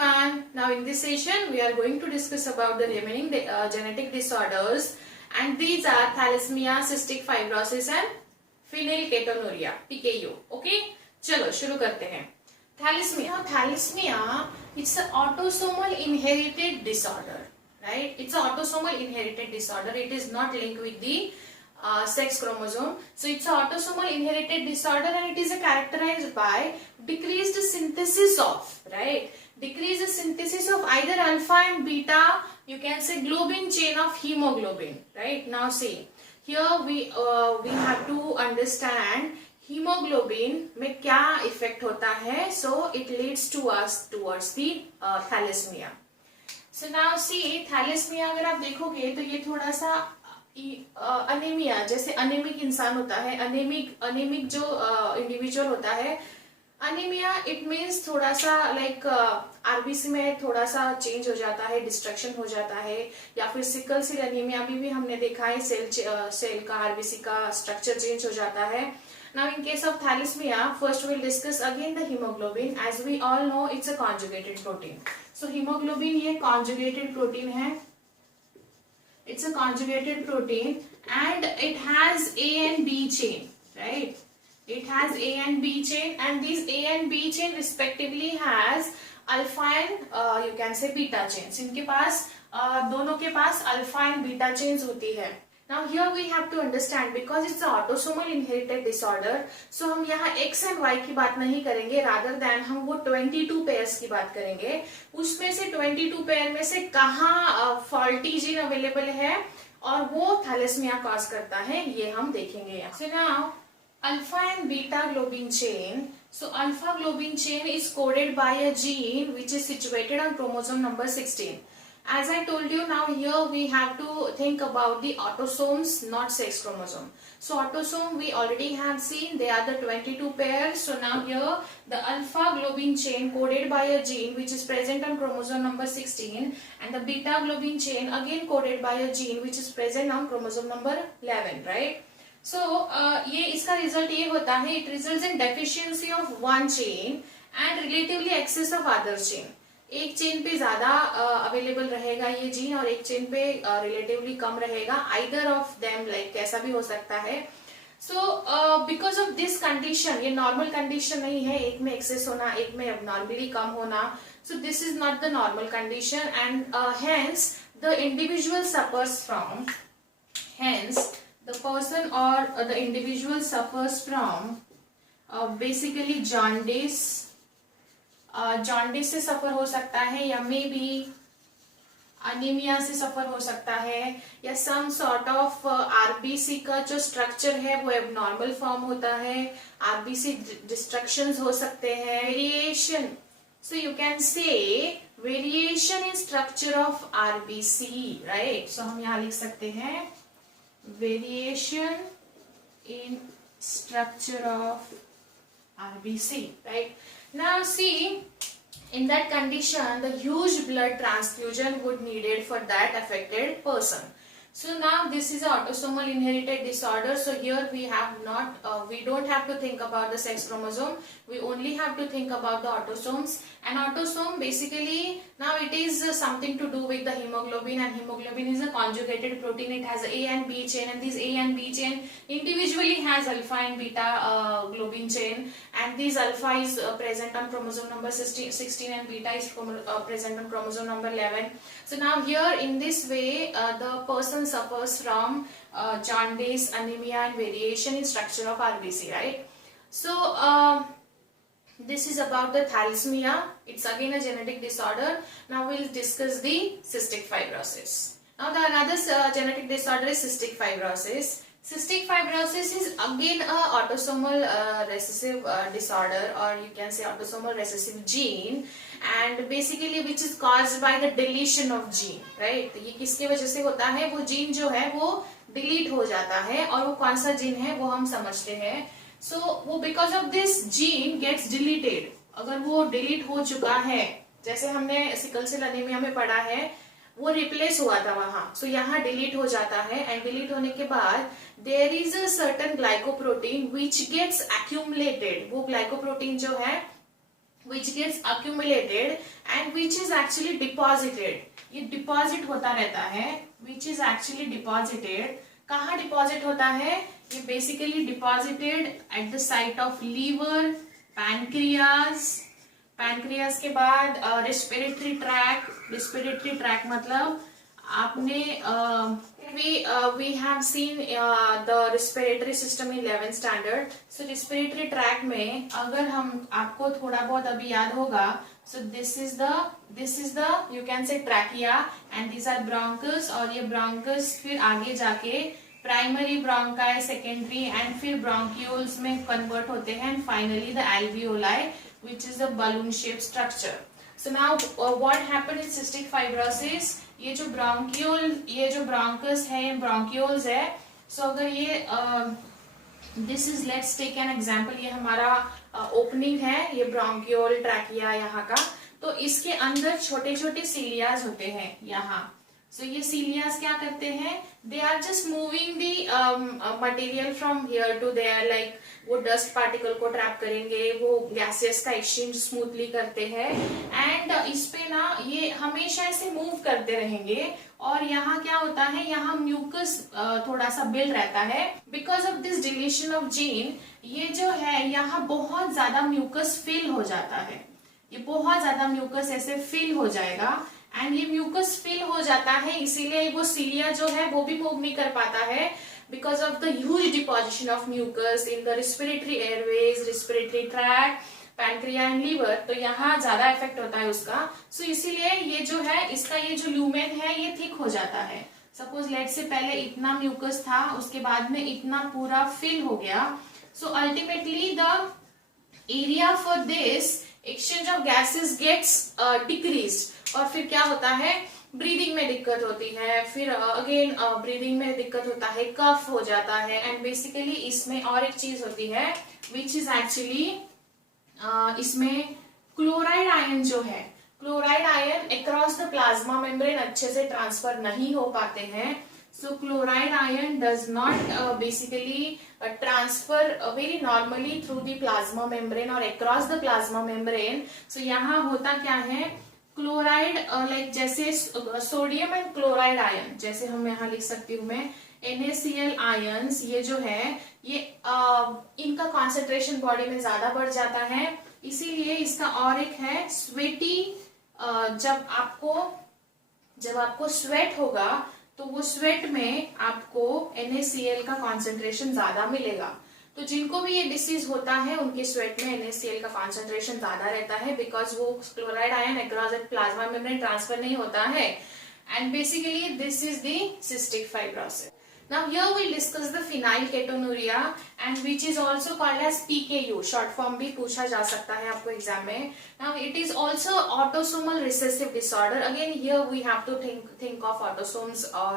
everyone. Now in this session we are going to discuss about the remaining genetic disorders, and these are thalassemia, cystic fibrosis and phenylketonuria (PKU). Okay, चलो शुरू करते हैं. Thalassemia it's an autosomal inherited disorder, right? It's an autosomal inherited disorder. It is not linked with the sex chromosome. So it's an autosomal inherited disorder, and it is characterized by decreased synthesis of, right? Decreased synthesis of either alpha and beta, you can say globin chain of hemoglobin, right? Now see, here we have to understand hemoglobin में क्या effect होता है. So it leads to us towards the thalassemia. So now see, thalassemia अगर आप देखोगे तो ये थोड़ा सा अनेमिया, जैसे अनेमिक इंसान होता है, अनेमिक जो इंडिविजुअल होता है, अनेमिया इट मीन्स थोड़ा सा लाइक आरबीसी में थोड़ा सा चेंज हो जाता है, डिस्ट्रक्शन हो जाता है, या फिर सिकल सेल अनीमिया भी हमने देखा है, सेल का आरबीसी का स्ट्रक्चर चेंज हो जाता है. Now in case of thalassemia, first we'll discuss again the hemoglobin. As we all know, it's a conjugated protein. So hemoglobin ये conjugated protein है. It's a conjugated protein and it has A and B chain, right? It has A and B chain, and these A and B chain respectively has alpha and you can say beta chains. इनके पास दोनों के पास alpha and beta chains होती है. Now here we have to understand, because it's an autosomal inherited disorder, so हम यहाँ X and Y की बात नहीं करेंगे, rather than हम वो 22 pairs की बात करेंगे. उसमें से 22 pair में से कहाँ faulty gene available है और वो thalassemia cause करता है, ये हम देखेंगे यहाँ. So now alpha and beta globin chain. So alpha globin chain is coded by a gene which is situated on chromosome number 16. As I told you, now here we have to think about the autosomes, not sex chromosome. So autosome we already have seen, they are the 22 pairs. So now here the alpha globin chain coded by a gene which is present on chromosome number 16, and the beta globin chain again coded by a gene which is present on chromosome number 11, right? So ये इसका result ये होता है, it results in deficiency of one chain and relatively excess of other chain. एक chain पे ज्यादा available रहेगा ये जीन और एक चेन पे रिलेटिवली कम रहेगा, आइदर ऑफ देम, लाइक कैसा भी हो सकता है. So because of this condition, ये नॉर्मल कंडीशन नहीं है, एक में एक्सेस होना, एक में अबनॉर्मली कम होना. So this is not the normal condition, and hence the individual suffers from, hence the person or the individual suffers from basically jaundice. Jaundice से सफर हो सकता है, या मे बी अनीमिया से सफर हो सकता है, या सम सॉर्ट ऑफ आरबीसी का जो स्ट्रक्चर है वो एबनॉर्मल फॉर्म होता है, आरबीसी डिस्ट्रक्शंस हो सकते हैं, variation. So you can say variation in structure of RBC, right? सो हम यहाँ लिख सकते हैं variation in structure of RBC, right? Now see, in that condition, the huge blood transfusion would needed for that affected person. So now this is an autosomal inherited disorder. So here we have not, we don't have to think about the sex chromosome. We only have to think about the autosomes. And autosome basically, now it is something to do with the hemoglobin, and hemoglobin is a conjugated protein. It has A and B chain, and this A and B chain individually has alpha and beta globin chain, and this alpha is present on chromosome number 16 and beta is present on chromosome number 11. So now here in this way the person suffers from jaundice, anemia and variation in structure of RBC, right? So this is about the thalassemia. It's again a genetic disorder. Now we'll discuss the cystic fibrosis. Now the another genetic disorder is cystic fibrosis. Cystic fibrosis is again a autosomal recessive disorder, or you can say autosomal recessive gene, and basically which is caused by the deletion of gene, right? तो ये किसके वजह से होता है? वो gene जो है वो डिलीट हो जाता है, और वो कौन सा जीन है वो हम समझते हैं. So वो because of this gene gets deleted. अगर वो डिलीट हो चुका है, जैसे हमने सिकल सेल एनीमिया में पढ़ा है, वो रिप्लेस हुआ था वहां, सो यहाँ डिलीट हो जाता है, एंड डिलीट होने के बाद there is a certain glycoprotein which gets accumulated. वो ग्लाइकोप्रोटीन जो है which gets accumulated, and which is actually deposited. ये डिपॉजिट होता रहता है, which is actually deposited. कहाँ डिपॉजिट होता है? ये basically deposited at the site of liver, pancreas, pancreas के बाद रेस्पिरेटरी ट्रैक मतलब आपने we have seen the respiratory system in 11th standard. So respiratory tract में अगर हम आपको थोड़ा बहुत अभी याद होगा, so this is the you can say trachea and these are bronchus, और ये bronchus फिर आगे जाके प्राइमरी ब्रोंकाई, सेकेंडरी एंड फिर ब्रोंक्यूल्स में कन्वर्ट होते हैं and finally the alveoli which is the balloon shaped structure. So now what happened in cystic fibrosis? ये जो ब्रोंकस है, ये ब्रोंक्यूल्स है. So अगर ये this is, let's take an example, ये हमारा ओपनिंग है, ये ब्रोंक्यूल ट्रैकिया यहाँ का. तो इसके अंदर छोटे छोटे सीलियाज होते हैं यहाँ. So ये सीलियाज क्या करते हैं? They are just moving the material from here to there, like वो डस्ट पार्टिकल को ट्रैप करेंगे, वो गैसेस का एक्सचेंज स्मूथली करते हैं एंड इस पे ना ये हमेशा ऐसे मूव करते रहेंगे. और यहाँ क्या होता है, यहाँ म्यूकस थोड़ा सा बिल्ड रहता है. Because of this deletion of gene ये जो है यहाँ बहुत ज्यादा म्यूकस फिल हो जाता है. ये बहुत ज्यादा म्यूकस ऐसे फिल हो जाएगा एंड ये म्यूकस फिल हो जाता है, इसीलिए वो सीलिया जो है वो भी मूव नहीं कर पाता है because of the huge deposition of mucus in the respiratory airways, respiratory tract, pancreas and liver. तो यहाँ ज्यादा इफेक्ट होता है उसका. So इसीलिए ये जो है इसका ये जो ल्यूमेन है ये थिक हो जाता है. सपोज लेट से पहले इतना म्यूकस था, उसके बाद में इतना पूरा फिल हो गया. So ultimately the area for this exchange of gases gets decreased. और फिर क्या होता है, ब्रीदिंग में दिक्कत होती है, फिर अगेन ब्रीदिंग में दिक्कत होता है, कफ हो जाता है एंड बेसिकली इसमें और एक चीज होती है विच इज एक्चुअली इसमें क्लोराइड आयन जो है, chloride ion across the plasma membrane अच्छे से ट्रांसफर नहीं हो पाते हैं. So chloride ion does not basically transfer very normally through the plasma membrane और across the plasma membrane. So यहाँ होता क्या है, क्लोराइड लाइक जैसे सोडियम एंड क्लोराइड आयन, जैसे हम यहाँ लिख सकती हूँ मैं NaCl आयंस, ये जो है ये इनका कॉन्सेंट्रेशन बॉडी में ज्यादा बढ़ जाता है. इसीलिए इसका और एक है स्वेटी. जब आपको स्वेट होगा तो वो स्वेट में आपको NaCl का कॉन्सेंट्रेशन ज्यादा मिलेगा. तो जिनको भी ये डिसीज होता है उनके स्वेट में NaCl का कॉन्सेंट्रेशन ज्यादा रहता है बिकॉज वो chloride ion across the plasma membrane transfer नहीं होता है. And basically this is the cystic fibrosis. Now here we'll discuss the phenylketonuria and which is also called as PKU. Short form भी पूछा जा सकता है आपको एग्जाम में. Now it is also autosomal recessive disorder. Again here we have to think of autosomes or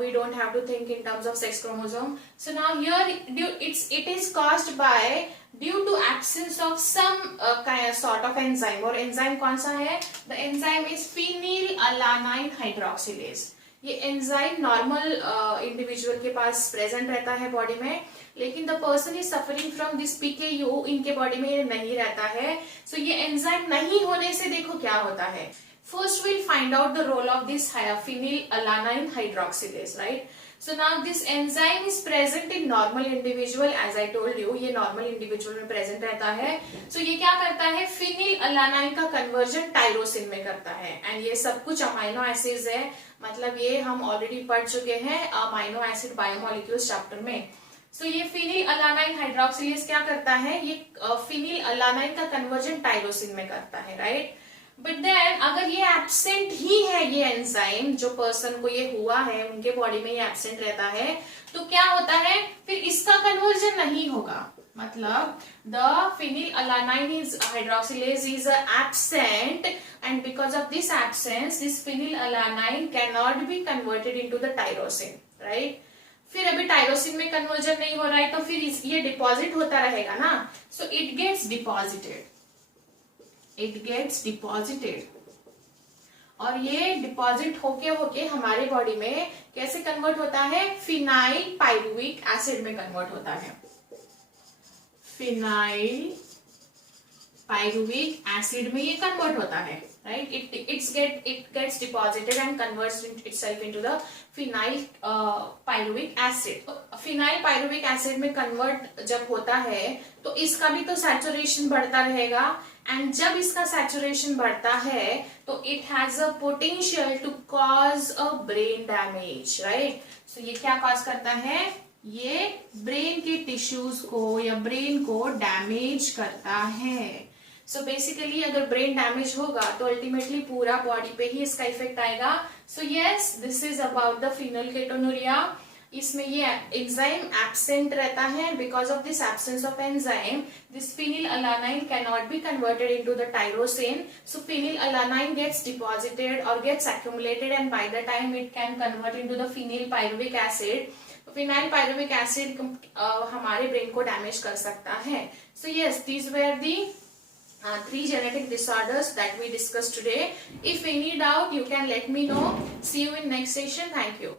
we don't have to think in terms of sex chromosome. So now here it is caused by due to absence of some kind of sort of enzyme. और enzyme कौन सा है? The enzyme is phenylalanine hydroxylase. ये enzyme normal individual के पास present रहता है body में, लेकिन the person is suffering from this PKU इनके बॉडी में ये नहीं रहता है. सो ये एंजाइम नहीं होने से देखो क्या होता है. First will find out the role of this phenylalanine hydroxylase, right. So now this enzyme is present in normal individual, as I told you, ये normal individual में present रहता है. So ये क्या करता है, phenylalanine का conversion टायरोसिन में करता है and ये सब कुछ अमाइनो एसिड्स है. मतलब ये हम ऑलरेडी पढ़ चुके हैं अमाइनो एसिड बायोमोलिक्यूल्स चैप्टर में. So ये phenylalanine hydroxylase क्या करता है, ये phenylalanine का conversion टायरोसिन में करता है, राइट. बट देन अगर ये एब्सेंट ही है, ये एंजाइम जो पर्सन को ये हुआ है उनके बॉडी में ये एब्सेंट रहता है, तो क्या होता है, फिर इसका कन्वर्जन नहीं होगा. मतलब the phenylalanine hydroxylase is absent and because of this absence this phenylalanine cannot be converted into the tyrosine, right. फिर अभी टायरोसिन में कन्वर्जन नहीं हो रहा है तो फिर ये डिपॉजिट होता रहेगा ना. सो इट गेट्स डिपॉजिटेड और ये डिपॉजिट होके हमारे बॉडी में कैसे कन्वर्ट होता है, फिनाइल पाइरुविक एसिड में कन्वर्ट होता है. फिनाइल पायरुविक एसिड में ये कन्वर्ट होता है, right. It gets deposited and converts itself into the phenyl pyruvic acid. Phenyl pyruvic acid में कन्वर्ट जब होता है तो इसका भी तो सैचुरेशन बढ़ता रहेगा, एंड जब इसका सैचुरेशन बढ़ता है तो it has a potential to cause a brain damage, right. So ये क्या कॉज करता है, ये ब्रेन के टिश्यूज को या ब्रेन को डैमेज करता है. सो बेसिकली अगर ब्रेन डैमेज होगा तो अल्टीमेटली पूरा बॉडी पे ही इसका इफेक्ट आएगा. So yes, this is about the phenylketonuria. इसमें ये एंजाइम एब्सेंट रहता है. Because of this absence of enzyme, this phenylalanine cannot be converted into the tyrosine. So phenylalanine gets deposited or gets accumulated, and by the time it can convert into the phenyl pyruvic acid, phenyl pyruvic acid हमारे brain को damage कर सकता है. So yes, these where the 3 genetic disorders that we discussed today. If any doubt, you can let me know. See you in next session. Thank you.